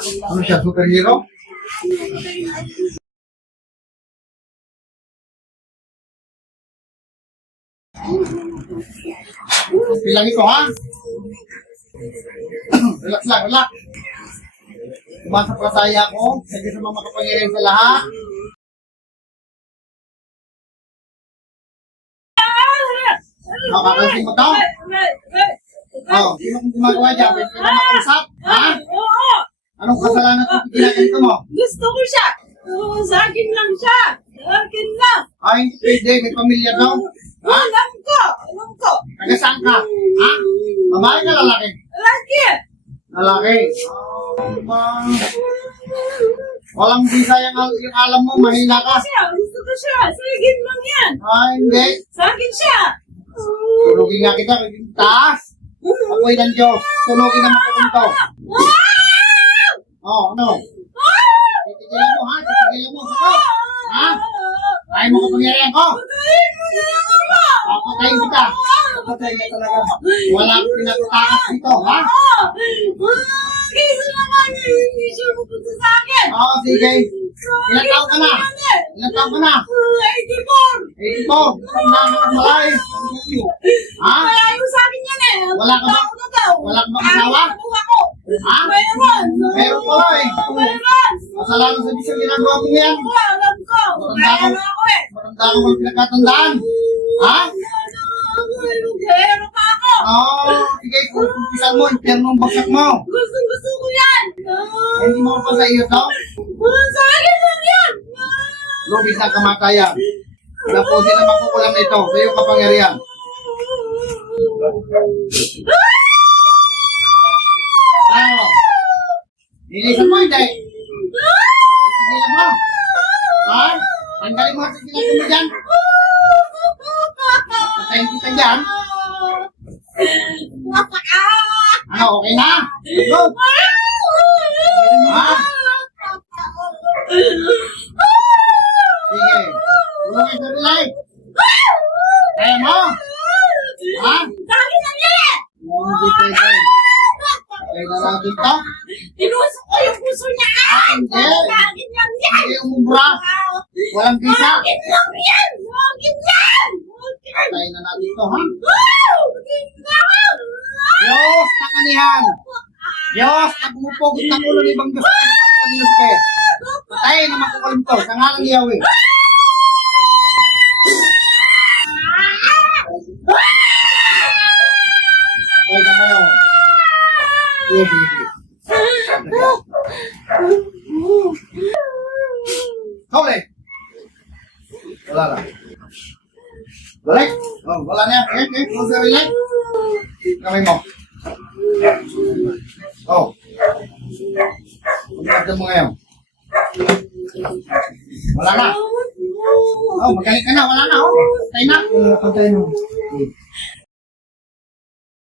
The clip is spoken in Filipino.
Ano siya, superhero? Bilang ito, ha? Relax lang, relax. Umasa pa saya ko. Sige sa mga makapangyarihan sa lahat. Nakakalasing mo to? Oh, sino kung gumagawa dyan? Pwede ka na makausap? Ha? Oo! Anong kasalanan kung ginaganito mo? Gusto ko siya! Sa akin lang siya! Sa akin lang! Ay, hindi pwede. May pamilya daw. Ha? Alam ko! Alam ko! Taga saan ka? Ha? Babae ka, lalaki? Lagi! Lalaki. Walang bisa yung alam mo, mahina ka. Gusto ko siya! Sa akin lang yan! Ay, hindi. Sa akin siya! Tulogin nga kita, kaging taas. Ako'y ng Diyos. Tulogin naman ko ito. Oh, ano? Titigilan mo, ha? Titigilan mo. Sagot. Ha? Kaya mo kapangyarihan ko? Papatayin kita. Papatayin ka talaga. Walang pinagtakas dito, ha? Kasi naman hindi siya pupunta sa akin! Oo, sige. Ilang taon ka na? Ilang taon ka na? 84! 84. Tandaan mo ang malay. Ha? Malayo sa akin yan eh! Wala ka ba? Tao na daw! Wala ka bang asawa? Ako! Ha? Mayroon! Meron pala eh. Mayroon! Kasalanan sa bisang ginagawa mo yan. Alam ko! Kaya na ako eh! Matanda ka mo pinagkatandaan. Ha? Pero pa ako! Oo. Sige, kung kumpisan mo, impyerno ang bagsak mo. Gusto ko yan! Hindi mo pa sa iyo to. Sa akin lang yan! Lubid na kamatayan. Napusin naman kukulam nito sa iyong kapangyarihan. Ano? Inisan mo hindi? Titigilan mo? Ha? Tanggalin mo ang titigilan mo dyan? Patayin kita dyan? Ano, okay na? Go! Ha? Sige. Tulungin sa relay. Kaya mo? Ha? Sa akin lang yan eh! Hindi pwede. Kaya na natin to? Tinusok ko yung puso niya! Hindi. Sa akin lang yan! Hindi umubra. Walang Sa bisa. akin lang yan! Sa akin yan! Patayin na natin to, ha? Sa Diyos ng anihan. Diyos na pumupugot ng ulo ni Bang Diyos na pinakakutan ni Lucifer. Patayin na makukulim to sa ngalan ni Yahweh. Patay ka ngayon. Sige, sige, sige. Huli! Wala lang. Balik! Oh, wala na yan. Eh, kung sa relay. Kamay mo. Oh. Pagkakita mo ngayon. Wala na. Oh, magaling ka na. Wala na, oh. Patay na. Patay na.